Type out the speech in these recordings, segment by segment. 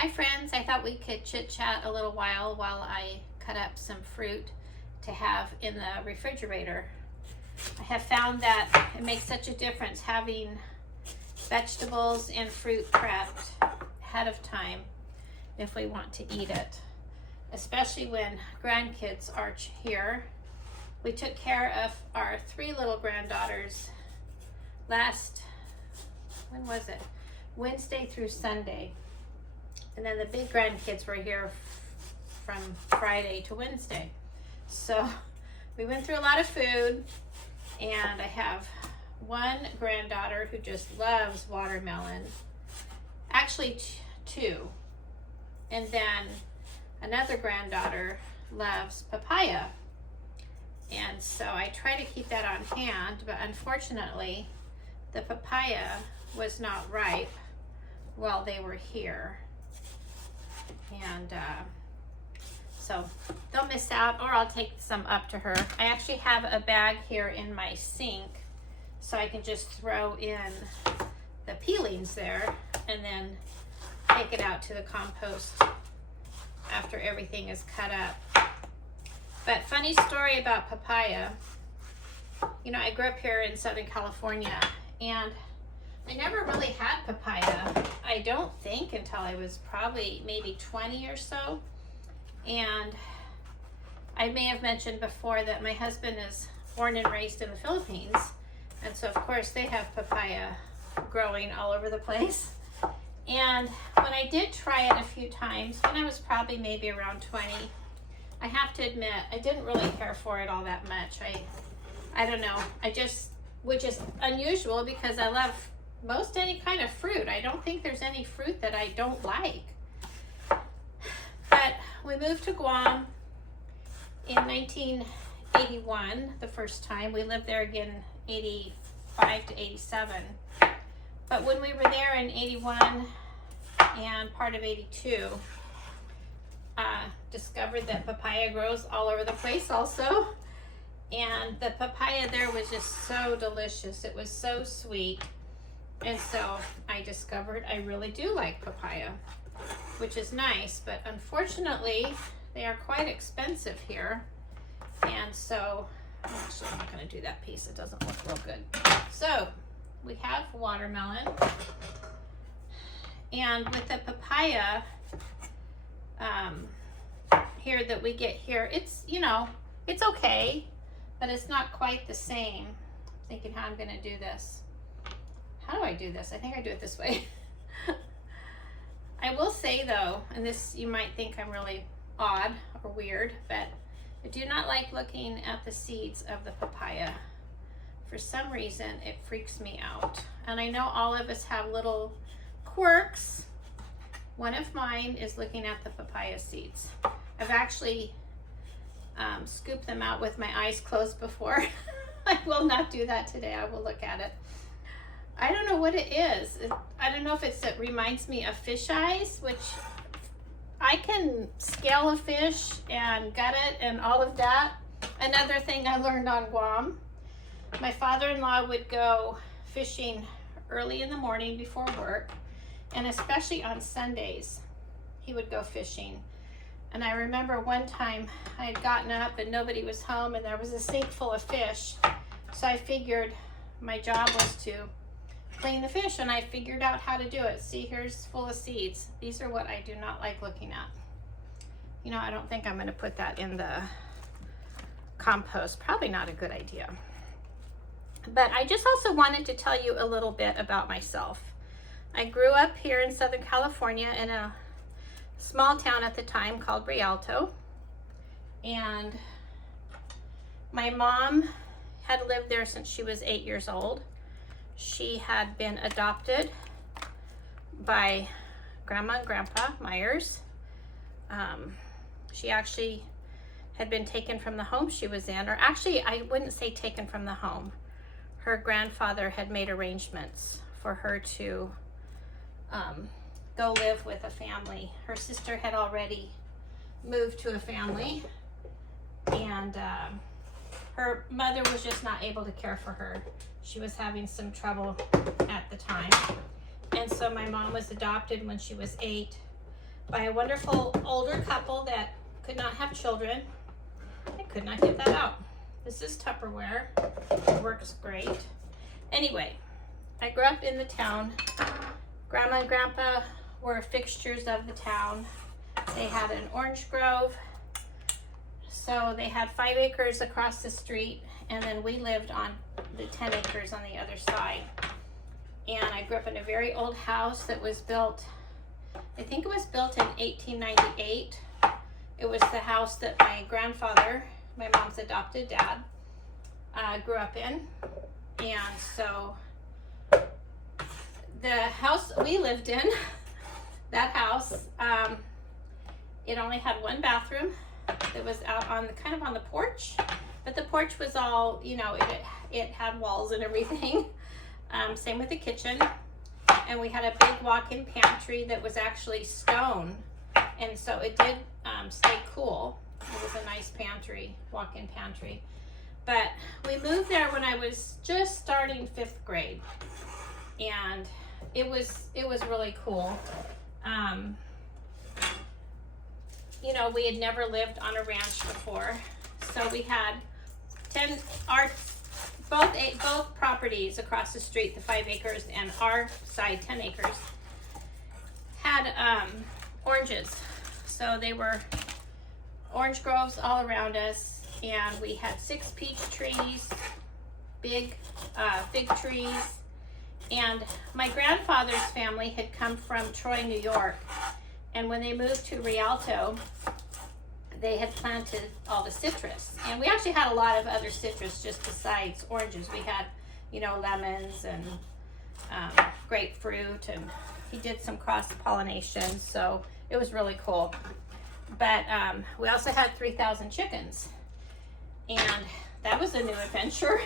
Hi friends, I thought we could chit chat a little while I cut up some fruit to have in the refrigerator. I have found that it makes such a difference having vegetables and fruit prepped ahead of time if we want to eat it, especially when grandkids are here. We took care of our 3 little granddaughters last, when was it? Wednesday through Sunday. And then the big grandkids were here from Friday to Wednesday. So we went through a lot of food, and I have one granddaughter who just loves watermelon. Actually, 2. And then another granddaughter loves papaya. And so I try to keep that on hand, but unfortunately, the papaya was not ripe while they were here. And so they'll miss out, or I'll take some up to her. I actually have a bag here in my sink, so I can just throw in the peelings there and then take it out to the compost after everything is cut up. But funny story about papaya. You know, I grew up here in Southern California, and I never really had papaya, I don't think, until I was probably maybe 20 or so. And I may have mentioned before that my husband is born and raised in the Philippines. And so of course they have papaya growing all over the place. And when I did try it a few times, when I was probably maybe around 20, I have to admit, I didn't really care for it all that much. I don't know, which is unusual because I love most any kind of fruit. I don't think there's any fruit that I don't like. But we moved to Guam in 1981 the first time. We lived there again 85 to 87. But when we were there in 81 and part of 82, discovered that papaya grows all over the place also. And the papaya there was just so delicious. It was so sweet. And so I discovered I really do like papaya, which is nice, but unfortunately they are quite expensive here. And so, actually I'm not going to do that piece, it doesn't look real good. So we have watermelon, and with the papaya here that we get here, it's, you know, it's okay, but it's not quite the same. I'm thinking how I'm going to do this. How do I do this? I think I do it this way. I will say though, and this you might think I'm really odd or weird, but I do not like looking at the seeds of the papaya. For some reason, it freaks me out. And I know all of us have little quirks. One of mine is looking at the papaya seeds. I've actually scooped them out with my eyes closed before. I will not do that today. I will look at it. I don't know what it is. I don't know if it reminds me of fish eyes, which I can scale a fish and gut it and all of that. Another thing I learned on Guam, my father-in-law would go fishing early in the morning before work, and especially on Sundays, he would go fishing. And I remember one time I had gotten up and nobody was home and there was a sink full of fish. So I figured my job was to clean the fish, and I figured out how to do it. See, here's full of seeds. These are what I do not like looking at. You know, I don't think I'm going to put that in the compost. Probably not a good idea. But I just also wanted to tell you a little bit about myself. I grew up here in Southern California in a small town at the time called Rialto. And my mom had lived there since she was 8 years old. She had been adopted by Grandma and Grandpa Myers. She actually had been taken from the home she was in, or actually I wouldn't say taken from the home. Her grandfather had made arrangements for her to go live with a family. Her sister had already moved to a family, and her mother was just not able to care for her. She was having some trouble at the time. And so my mom was adopted when she was 8 by a wonderful older couple that could not have children. I could not get that out. This is Tupperware. It works great. Anyway, I grew up in the town. Grandma and Grandpa were fixtures of the town. They had an orange grove. So they had 5 acres across the street, and then we lived on the 10 acres on the other side. And I grew up in a very old house that was built, I think it was built in 1898. It was the house that my grandfather, my mom's adopted dad, grew up in. And so the house we lived in, that house, it only had 1 bathroom. It was out on the kind of on the porch, but the porch was all, you know, it had walls and everything. Same with the kitchen. And we had a big walk-in pantry that was actually stone, and so it did stay cool. It was a nice pantry, walk-in pantry. But we moved there when I was just starting 5th grade, and it was really cool. You know, we had never lived on a ranch before, so we had both properties across the street, the 5 acres and our side 10 acres, had oranges. So they were orange groves all around us, and we had 6 peach trees, big fig trees, and my grandfather's family had come from Troy, New York, and when they moved to Rialto, they had planted all the citrus. And we actually had a lot of other citrus just besides oranges. We had, you know, lemons and grapefruit, and he did some cross-pollination, so it was really cool. But we also had 3,000 chickens, and that was a new adventure.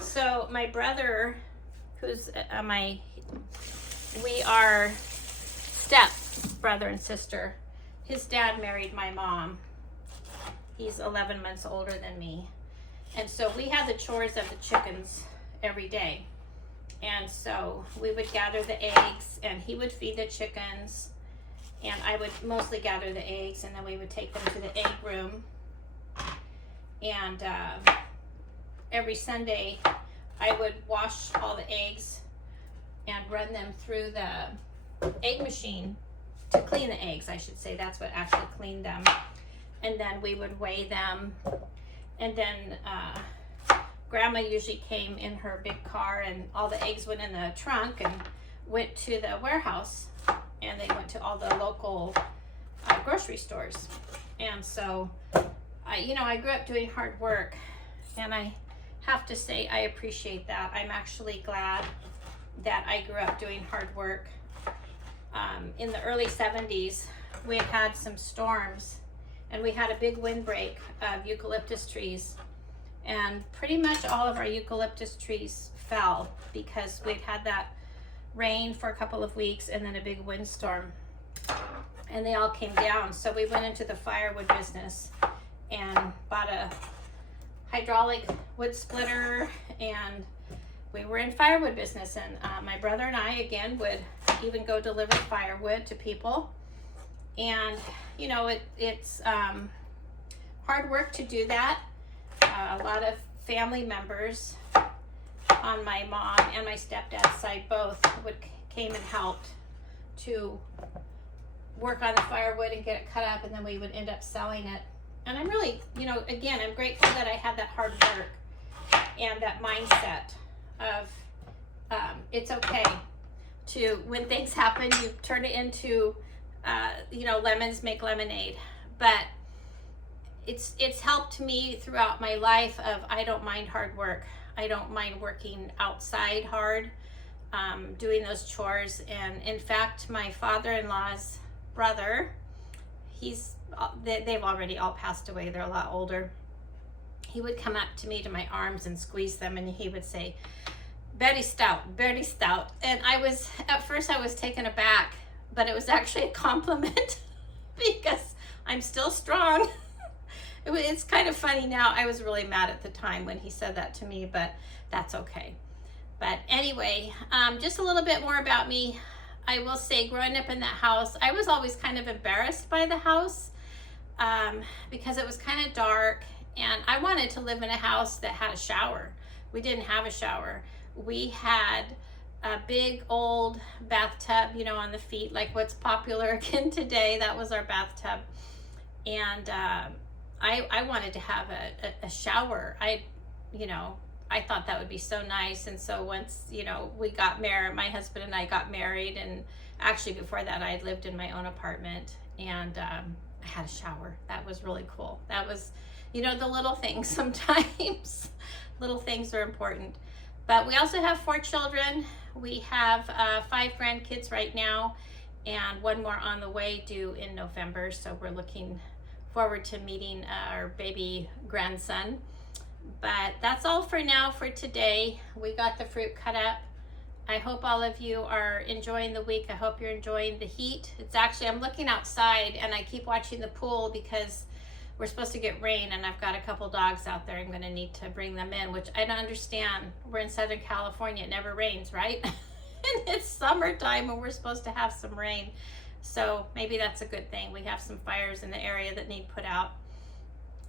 So my brother, who's we are step brother and sister. His dad married my mom. He's 11 months older than me. And so we had the chores of the chickens every day. And so we would gather the eggs, and he would feed the chickens, and I would mostly gather the eggs, and then we would take them to the egg room. And every Sunday I would wash all the eggs and run them through the egg machine to clean the eggs, I should say. That's what actually cleaned them. And then we would weigh them. And then Grandma usually came in her big car, and all the eggs went in the trunk and went to the warehouse, and they went to all the local grocery stores. And so I grew up doing hard work, and I have to say I appreciate that. I'm actually glad that I grew up doing hard work. In the early 70s, we had some storms, and we had a big windbreak of eucalyptus trees, and pretty much all of our eucalyptus trees fell because we'd had that rain for a couple of weeks and then a big windstorm, and they all came down. So we went into the firewood business and bought a hydraulic wood splitter, and we were in firewood business. And my brother and I again would even go deliver firewood to people. And you know, it's hard work to do that. A lot of family members on my mom and my stepdad's side both came and helped to work on the firewood and get it cut up, and then we would end up selling it. And I'm really, you know, again, I'm grateful that I had that hard work and that mindset of it's okay to, when things happen, you turn it into lemons make lemonade. But it's helped me throughout my life of, I don't mind hard work. I don't mind working outside hard, doing those chores. And in fact, my father-in-law's brother, they've already all passed away. They're a lot older. He would come up to me, to my arms, and squeeze them, and he would say, "Betty Stout, Betty Stout." And at first I was taken aback, but it was actually a compliment because I'm still strong. It's kind of funny now. I was really mad at the time when he said that to me, but that's okay. But anyway, just a little bit more about me. I will say, growing up in that house, I was always kind of embarrassed by the house because it was kind of dark, and I wanted to live in a house that had a shower. We didn't have a shower. We had a big old bathtub, you know, on the feet, like what's popular again today. That was our bathtub. And I wanted to have a shower. You know, I thought that would be so nice. And so once, you know, we got married, my husband and I got married, and actually before that I had lived in my own apartment, and I had a shower. That was really cool. That was, you know, the little things sometimes. Little things are important. But we also have 4 children. We have 5 grandkids right now, and 1 more on the way, due in November. So we're looking forward to meeting our baby grandson. But that's all for now for today. We got the fruit cut up. I hope all of you are enjoying the week. I hope you're enjoying the heat. It's actually, I'm looking outside and I keep watching the pool because we're supposed to get rain, and I've got a couple dogs out there. I'm going to need to bring them in, which I don't understand. We're in Southern California. It never rains, right? And it's summertime and we're supposed to have some rain. So maybe that's a good thing. We have some fires in the area that need put out,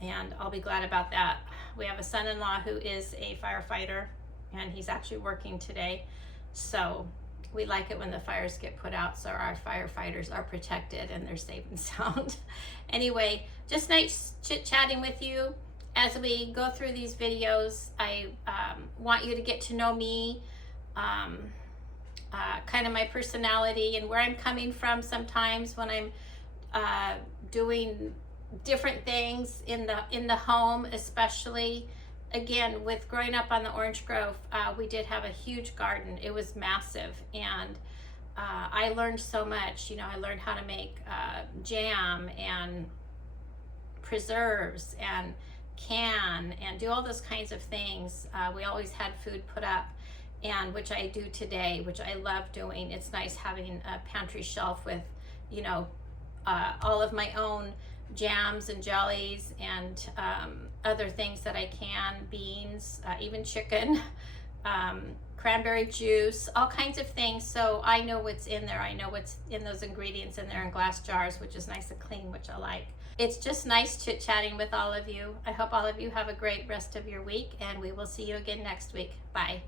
and I'll be glad about that. We have a son-in-law who is a firefighter, and he's actually working today. So we like it when the fires get put out, so our firefighters are protected and they're safe and sound. Anyway, just nice chit-chatting with you as we go through these videos. I want you to get to know me, kind of my personality and where I'm coming from sometimes when I'm doing different things in the home, especially. Again, with growing up on the Orange Grove, we did have a huge garden. It was massive, and I learned so much. You know, I learned how to make jam and preserves and can and do all those kinds of things. We always had food put up, and which I do today, which I love doing. It's nice having a pantry shelf with, you know, all of my own jams and jellies and other things that I can, beans, even chicken, cranberry juice, all kinds of things. So I know what's in there. I know what's in those ingredients in there in glass jars, which is nice and clean, which I like. It's just nice chit-chatting with all of you. I hope all of you have a great rest of your week, and we will see you again next week. Bye.